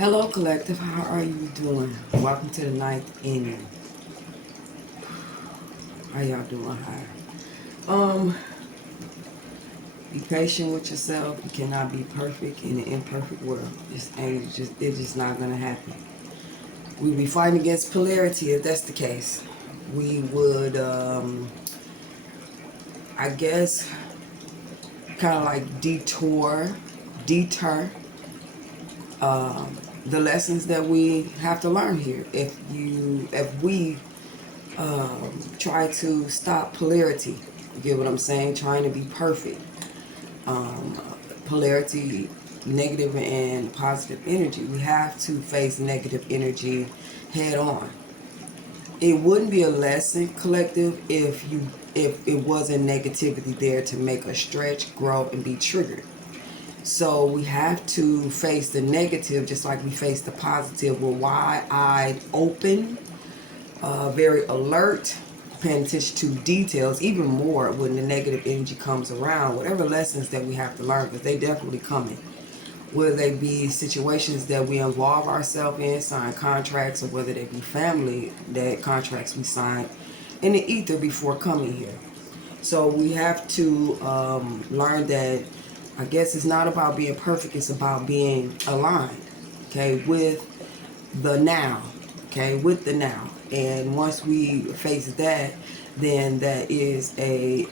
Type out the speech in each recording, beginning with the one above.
Hello, collective. How are you doing? Welcome to the ninth inning. How y'all doing? Hi. Be patient with yourself. You cannot be perfect in an imperfect world. It's just not gonna happen. We be fighting against polarity if that's the case. We would, I guess, kind of like deter the lessons that we have to learn here. If we try to stop polarity. You get what I'm saying? Trying to be perfect. Um, Polarity, negative and positive energy. We have to face negative energy head on. It wouldn't be a lesson, collective, if it wasn't negativity there to make us stretch, grow, and be triggered. So we have to face the negative just like we face the positive with wide-eyed open, very alert, paying attention to details, even more when the negative energy comes around. Whatever lessons that we have to learn, because they definitely coming. Whether they be situations that we involve ourselves in, sign contracts, or whether they be family that contracts we signed in the ether before coming here. So we have to learn that, I guess it's not about being perfect, it's about being aligned, okay, with the now, okay, with the now. And once we face that, then that is a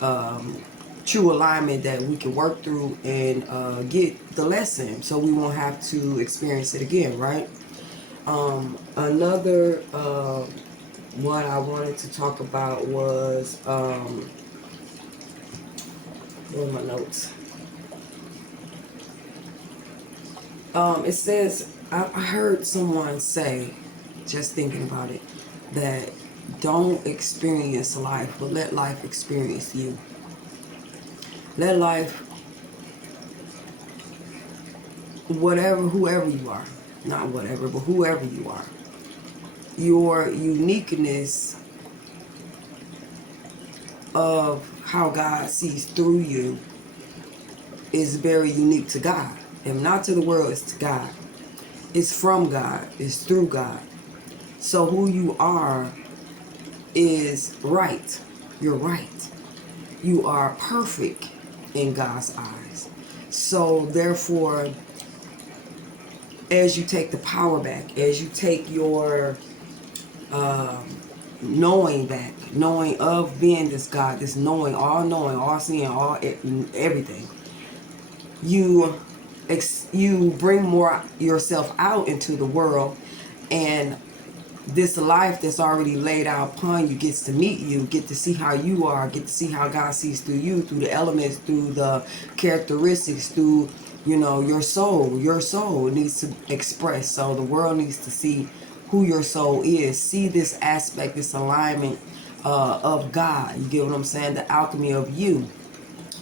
true alignment that we can work through and get the lesson so we won't have to experience it again, right? Another one I wanted to talk about was, what are my notes? It says, I heard someone say, just thinking about it, that don't experience life, but let life experience you. Let life, whoever you are, not whatever, but whoever you are, your uniqueness of how God sees through you is very unique to God. And not to the world, it's to God. It's from God. It's through God. So who you are is right. You're right. You are perfect in God's eyes. So therefore, as you take the power back, as you take your knowing back, knowing of being this God, this knowing, all seeing, everything, you you bring more yourself out into the world, and this life that's already laid out upon you gets to meet you, get to see how you are, get to see how God sees through you, through the elements, through the characteristics, through, your soul. Your soul needs to express. So the world needs to see who your soul is. See this aspect, this alignment of God. You get what I'm saying? The alchemy of you.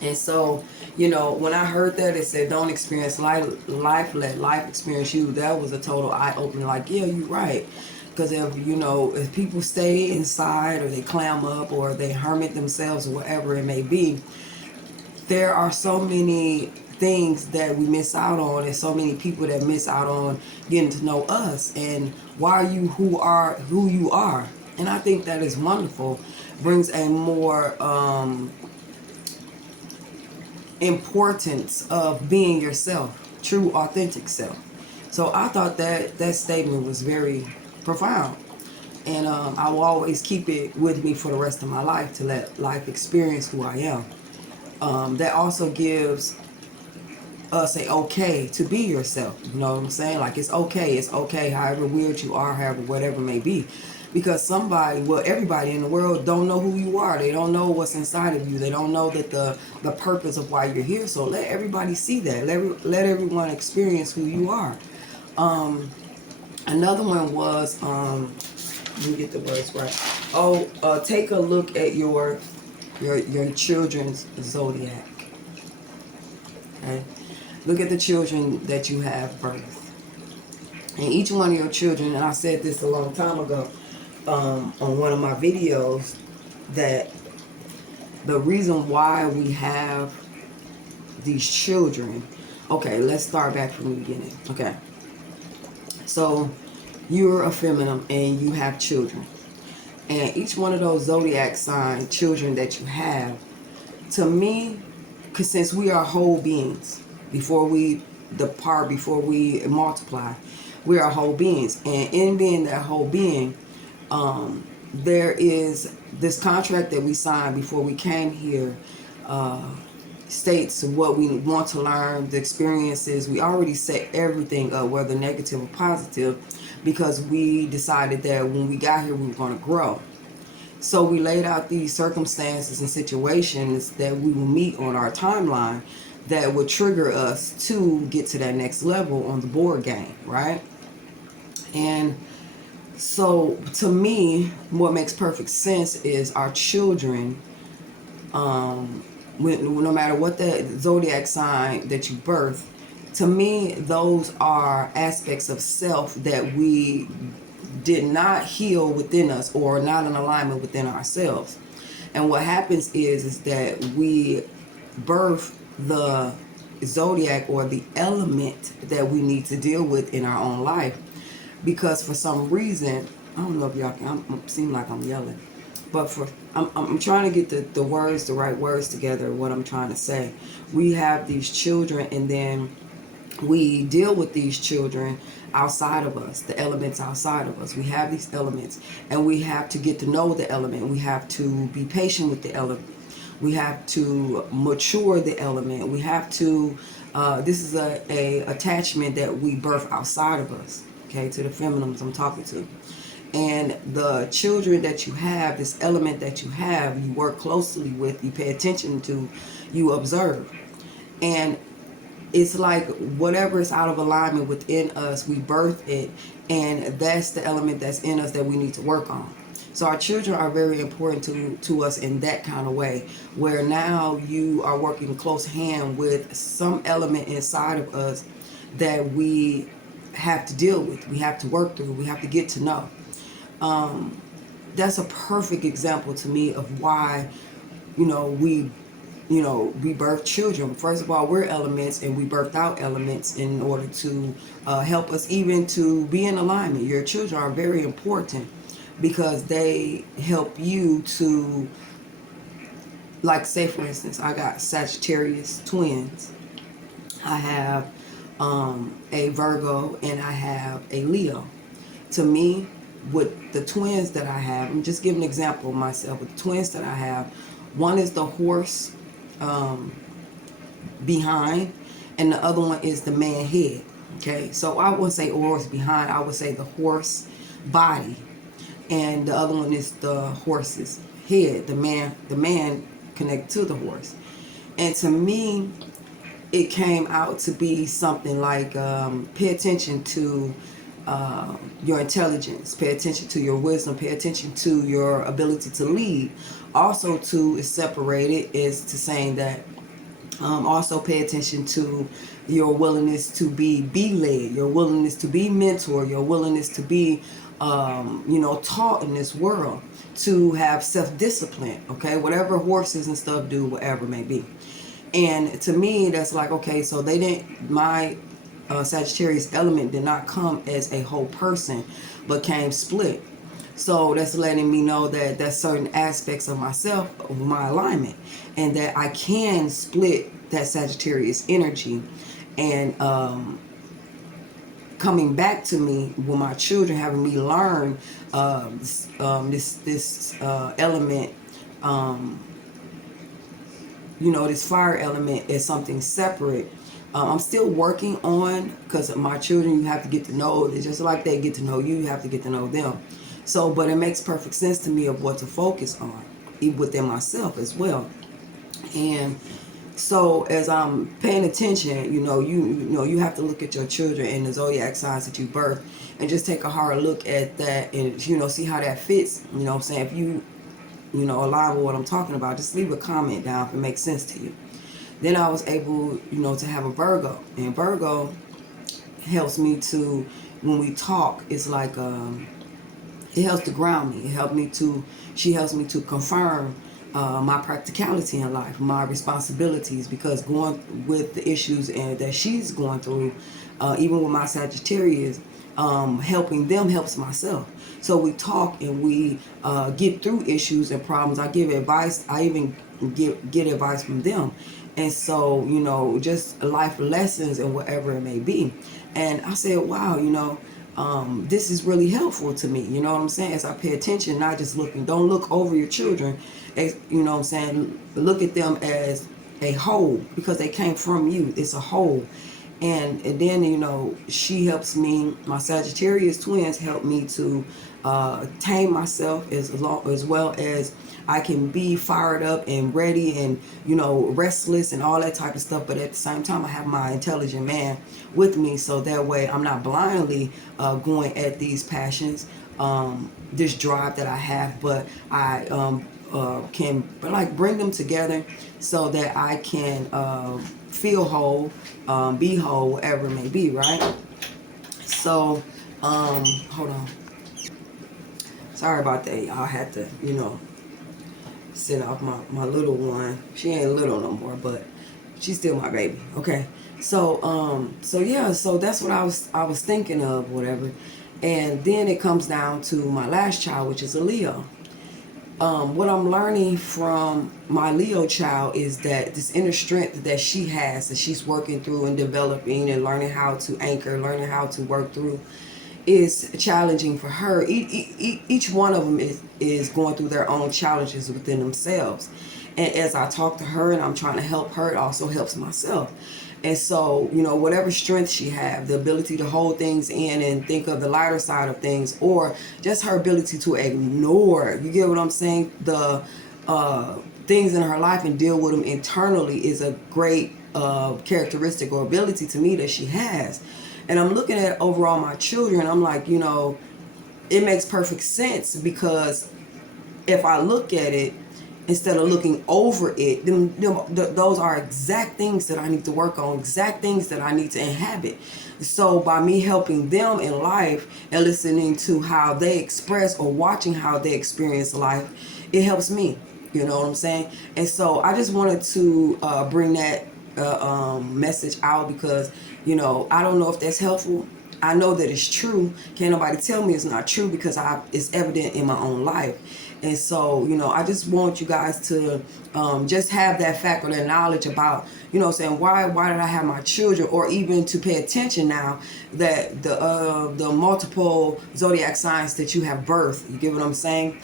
And so, when I heard that, it said, don't experience life, let life experience you. That was a total eye-opener. Like, yeah, you're right. Because if people stay inside, or they clam up, or they hermit themselves, or whatever it may be, there are so many things that we miss out on, and so many people that miss out on getting to know us and why you who you are. And I think that is wonderful. Brings a more importance of being yourself, true, authentic self. So I thought that statement was very profound. And I will always keep it with me for the rest of my life, to let life experience who I am. That also gives us a okay to be yourself. You know what I'm saying? Like, it's okay, however weird you are, however whatever may be. Because everybody in the world don't know who you are. They don't know what's inside of you. They don't know that the purpose of why you're here. So let everybody see that. Let everyone experience who you are. Another one was, let me get the words right. Take a look at your children's zodiac. Okay? Look at the children that you have birthed. And each one of your children, and I said this a long time ago on one of my videos, that the reason why we have these children, okay, let's start back from the beginning. Okay. So you're a feminine and you have children. And each one of those zodiac sign children that you have, to me, because since we are whole beings, before we depart, before we multiply, we are whole beings. And in being that whole being, there is this contract that we signed before we came here, uh, states what we want to learn, the experiences. We already set everything up, whether negative or positive, because we decided that when we got here, we were going to grow. So we laid out these circumstances and situations that we will meet on our timeline that would trigger us to get to that next level on the board game, right? And so to me, what makes perfect sense is our children, no matter what the zodiac sign that you birth, to me, those are aspects of self that we did not heal within us or not in alignment within ourselves. And what happens is that we birth the zodiac or the element that we need to deal with in our own life. Because for some reason, I don't know if y'all can, seem like I'm yelling, but I'm trying to get the words, the right words together, what I'm trying to say. We have these children, and then we deal with these children outside of us, the elements outside of us. We have these elements, and we have to get to know the element. We have to be patient with the element. We have to mature the element. We have to, this is a attachment that we birth outside of us, okay, to the feminines I'm talking to. And the children that you have, this element that you have, you work closely with, you pay attention to, you observe. And it's like whatever is out of alignment within us, we birth it, and that's the element that's in us that we need to work on. So our children are very important to us in that kind of way, where now you are working close hand with some element inside of us that we have to deal with, we have to work through, we have to get to know. That's a perfect example to me of why, we birth children. First of all, we're elements, and we birth out elements in order to help us even to be in alignment. Your children are very important because they help you to, like, say for instance, I got Sagittarius twins. I have a Virgo, and I have a Leo. To me, with the twins that I have, I'm just giving an example of myself. With the twins that I have, one is the horse behind, and the other one is the man head. Okay, so I wouldn't say horse behind, I would say the horse body, and the other one is the horse's head, the man connected to the horse. And to me, it came out to be something like, pay attention to your intelligence, pay attention to your wisdom, pay attention to your ability to lead. Also, to is separated is to saying that, also pay attention to your willingness to be led, your willingness to be mentored, your willingness to be taught in this world, to have self-discipline, okay, whatever horses and stuff do, whatever it may be. And to me, that's like, okay, so they didn't, my Sagittarius element did not come as a whole person, but came split. So that's letting me know that there's certain aspects of myself, of my alignment, and that I can split that Sagittarius energy, and coming back to me with my children, having me learn this element, this fire element is something separate. I'm still working on, because my children, you have to get to know, just like they get to know you, you have to get to know them. So, but it makes perfect sense to me of what to focus on, even within myself as well. And so as I'm paying attention, you have to look at your children and the zodiac signs that you birth, and just take a hard look at that, and see how that fits. You know what I'm saying? If you align with what I'm talking about, just leave a comment down if it makes sense to you. Then I was able, to have a Virgo, and Virgo helps me to, when we talk, it's like, it helps to ground me. She helps me to confirm my practicality in life, my responsibilities, because going with the issues and that she's going through, even with my Sagittarius, helping them helps myself. So we talk and we get through issues and problems. I give advice. I even get advice from them. And so, just life lessons and whatever it may be. And I said, wow, this is really helpful to me. You know what I'm saying? As I pay attention, not just looking. Don't look over your children. You know what I'm saying? Look at them as a whole because they came from you. It's a whole. And then, she helps me, my Sagittarius twins help me to tame myself as well as I can be fired up and ready and, restless and all that type of stuff. But at the same time, I have my intelligent man with me. So that way I'm not blindly going at these passions, this drive that I have, but I can bring them together so that I can feel whole, be whole, whatever it may be, right? So, hold on. Sorry about that. Y'all had to, sit off my little one. She ain't little no more, but she's still my baby. Okay. So yeah, so that's what I was thinking of, whatever. And then it comes down to my last child, which is a Leo. What I'm learning from my Leo child is that this inner strength that she has, that she's working through and developing and learning how to anchor, learning how to work through, is challenging for her. Each one of them is going through their own challenges within themselves. And as I talk to her and I'm trying to help her, it also helps myself. And so, whatever strength she have, the ability to hold things in and think of the lighter side of things, or just her ability to ignore, you get what I'm saying, the things in her life and deal with them internally is a great characteristic or ability to me that she has. And I'm looking at overall my children, I'm like, it makes perfect sense because if I look at it, instead of looking over it, those are exact things that I need to work on, exact things that I need to inhabit. So by me helping them in life and listening to how they express or watching how they experience life, it helps me. You know what I'm saying? And so I just wanted to bring that message out because, I don't know if that's helpful. I know that it's true. Can't nobody tell me it's not true because it's evident in my own life. And so, I just want you guys to just have that fact or that knowledge about, saying why did I have my children, or even to pay attention now that the multiple zodiac signs that you have birthed. You get what I'm saying?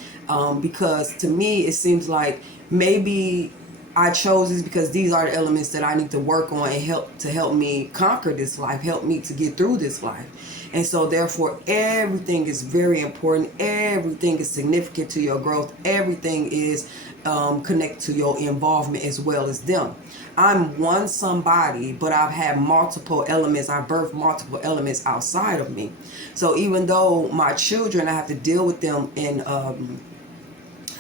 Because to me, it seems like maybe I chose this because these are the elements that I need to work on and help me conquer this life, help me to get through this life. And so therefore everything is very important. Everything is significant to your growth. Everything is connected to your involvement as well as them. I'm one somebody, but I've had multiple elements. I birthed multiple elements outside of me. So even though my children, I have to deal with them in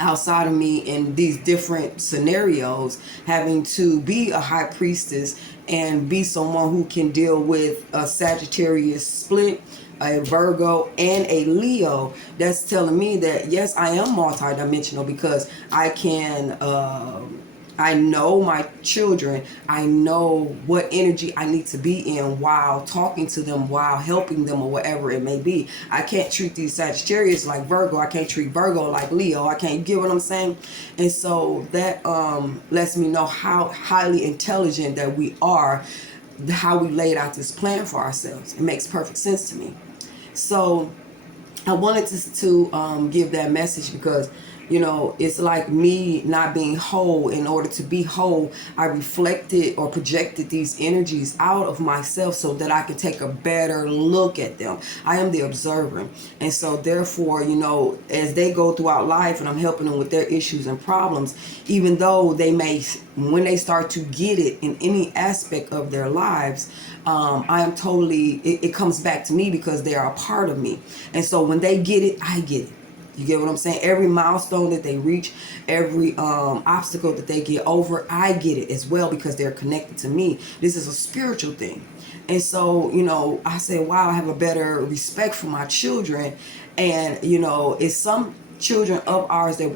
outside of me in these different scenarios, having to be a high priestess and be someone who can deal with a Sagittarius split, a Virgo, and a Leo. That's telling me that yes, I am multidimensional because I can I know my children. I know what energy I need to be in while talking to them, while helping them, or whatever it may be. I can't treat these Sagittarius like Virgo. I can't treat Virgo like Leo. I can't, get what I'm saying? And so that lets me know how highly intelligent that we are, how we laid out this plan for ourselves. It makes perfect sense to me. So I wanted to give that message because, it's like me not being whole. In order to be whole, I reflected or projected these energies out of myself so that I can take a better look at them. I am the observer. And so therefore, as they go throughout life and I'm helping them with their issues and problems, even though they may, when they start to get it in any aspect of their lives, I am totally, it comes back to me because they are a part of me. And so when they get it, I get it. You get what I'm saying? Every milestone that they reach, every obstacle that they get over, I get it as well because they're connected to me. This is a spiritual thing. And so, I said, wow, I have a better respect for my children. And, it's some children of ours that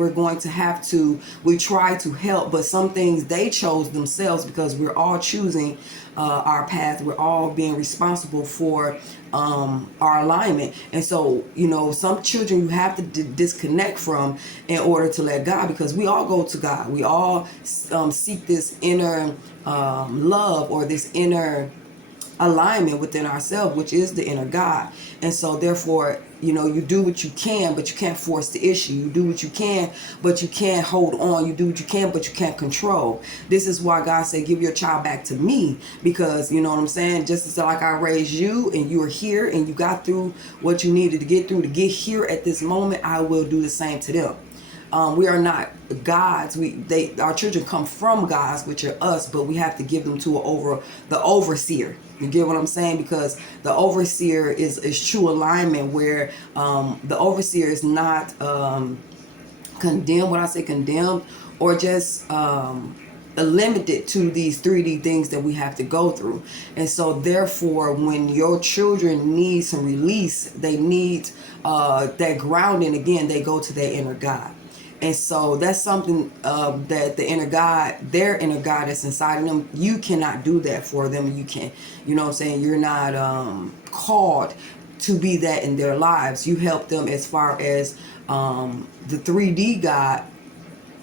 we try to help, but some things they chose themselves, because we're all choosing our path. We're all being responsible for our alignment. And so, some children you have to disconnect from in order to let God, because we all go to God. We all seek this inner love, or this inner alignment within ourselves, which is the inner God. And so therefore, you do what you can, but you can't force the issue. You do what you can, but you can't hold on. You do what you can, but you can't control. This is why God said, give your child back to me, because you know what I'm saying, just as like I raised you and you are here and you got through what you needed to get through to get here at this moment, I will do the same to them. We are not gods. Our children come from gods, which are us, but we have to give them to the overseer. You get what I'm saying? Because the overseer is true alignment, where the overseer is not condemned. When I say condemned, or just limited to these 3D things that we have to go through. And so therefore, when your children need some release, they need that grounding again, they go to their inner God. And so that's something that their inner God that's inside of them, you cannot do that for them. You can't, what I'm saying? You're not called to be that in their lives. You help them as far as the 3D God,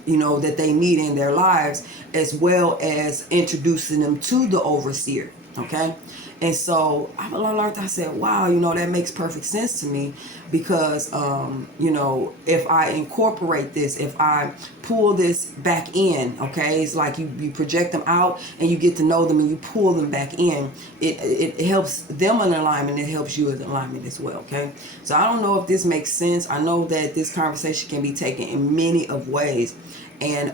that they need in their lives, as well as introducing them to the overseer. Okay. And so I learned, I said, wow, that makes perfect sense to me, because, if I incorporate this, if I pull this back in, okay, it's like you project them out and you get to know them and you pull them back in. It helps them in alignment. It helps you in alignment as well. Okay. So I don't know if this makes sense. I know that this conversation can be taken in many of ways. And,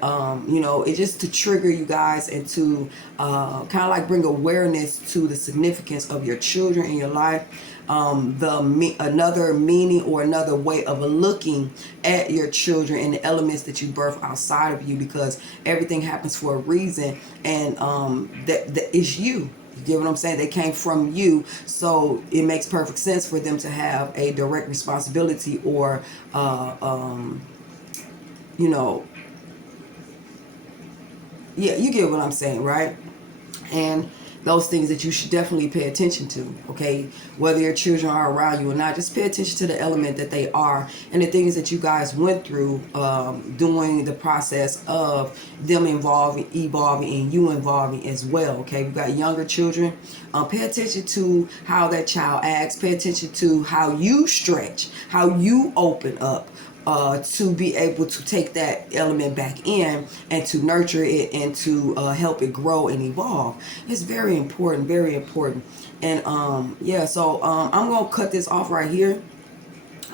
it's just to trigger you guys and to kind of like bring awareness to the significance of your children in your life. Another meaning or another way of looking at your children and the elements that you birth outside of you, because everything happens for a reason. And that is you. You get what I'm saying? They came from you. So it makes perfect sense for them to have a direct responsibility, or, yeah, you get what I'm saying, right? And those things that you should definitely pay attention to, okay? Whether your children are around you or not, just pay attention to the element that they are and the things that you guys went through during the process of them evolving, and you evolving as well, okay? We've got younger children. Pay attention to how that child acts. Pay attention to how you stretch, how you open up, to be able to take that element back in and to nurture it and to help it grow and evolve. It's very important, very important. And so I'm gonna cut this off right here.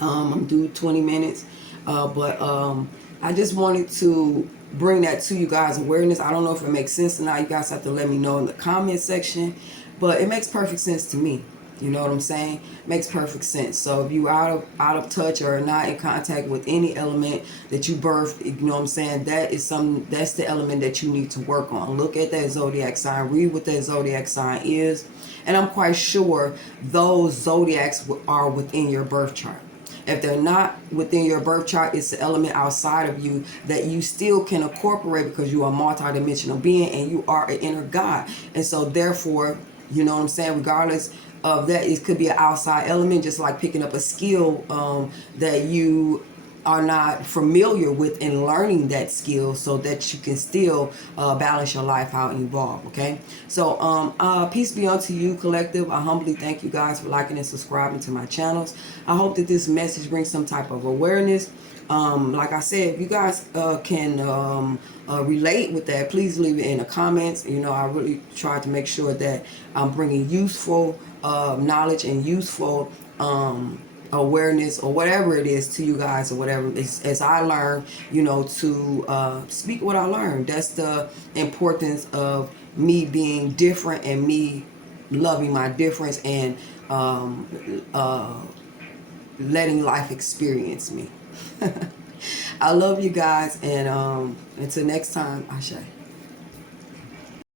I'm due 20 minutes, but I just wanted to bring that to you guys' awareness. I don't know if it makes sense or not. You guys have to let me know in the comment section, but it makes perfect sense to me. You know what I'm saying? Makes perfect sense. So if you out of touch or not in contact with any element that you birthed, you know what I'm saying, that's the element that you need to work on. Look at that zodiac sign, read what that zodiac sign is, and I'm quite sure those zodiacs are within your birth chart. If they're not within your birth chart, it's the element outside of you that you still can incorporate, because you are a multidimensional being and you are an inner God. And so therefore, you know what I'm saying, regardless of that, it could be an outside element, just like picking up a skill that you are not familiar with, and learning that skill so that you can still balance your life out and evolve. Okay, so peace be unto you, collective. I humbly thank you guys for liking and subscribing to my channels. I hope that this message brings some type of awareness. Like I said, if you guys can relate with that, please leave it in the comments. I really try to make sure that I'm bringing useful knowledge and useful awareness, or whatever it is, to you guys, or whatever as I learn, to speak what I learned. That's the importance of me being different and me loving my difference, and letting life experience me. I love you guys, and until next time, Ashe.